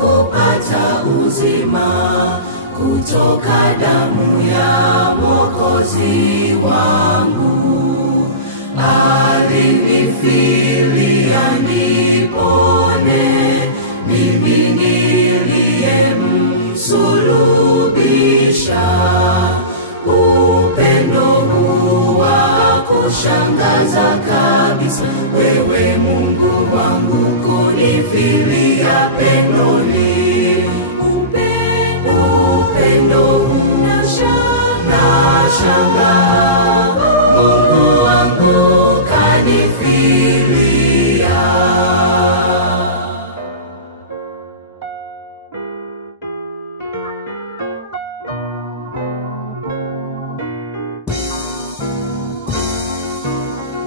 kupata uzima kutoka damu ya Mwokozi wangu. Alinifilia nipone, mimi niliyemsulubisha. Upendo huu wa kushangaza kabisa, wewe Mungu wangu kunifilia pendoni. Upendo unashangaa, Mungu wangu kanifilia.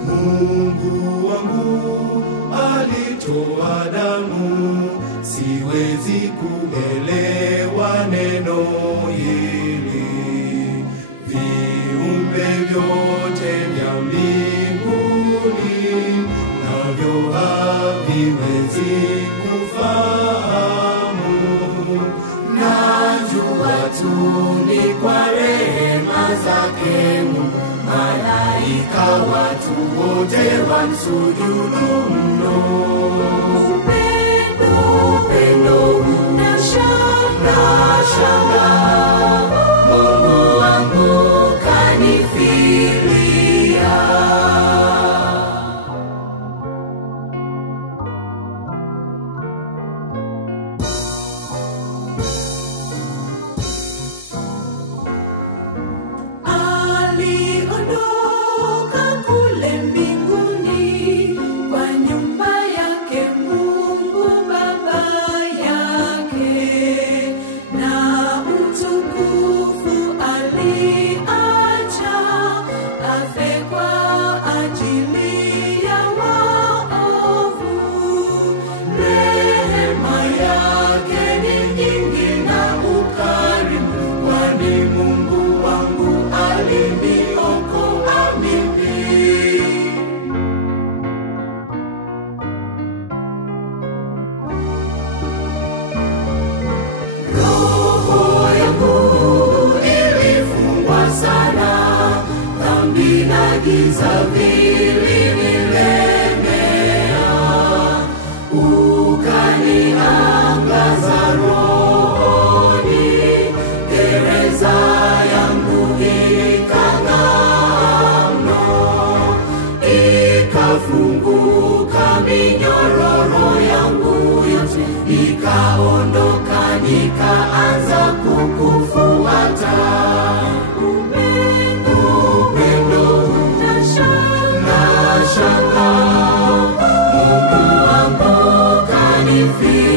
Mungu wangu alitoa damu, siwezi kuelewa neno hili. Viumbe vyote vya mbinguni navyo haviwezi kufahamu. Najua tu ni kwa rehema zake Mungu, malaika watu wote wamsujudu mno. Upendo unashangaa, Mungu wangu kanifilia. Aliondoka kule mbinguni kwa nyumba yake Mungu Baba yake, na utukufu aliacha afe kwa ajili ya waovu. Rehema yake ni nyingi na ukarimu, kwani Mungu wangu aliniokoa mimi. Roho yangu ilifungwa sana, dhambi na giza vilinilemea. Ukaniangaza rohoni, gereza yangu ikang'aa mno. Ikafunguka minyororo yangu yote, nikaondoka nikaanza kukufuata. Upendo unashangaa, Mungu wangu kanifilia.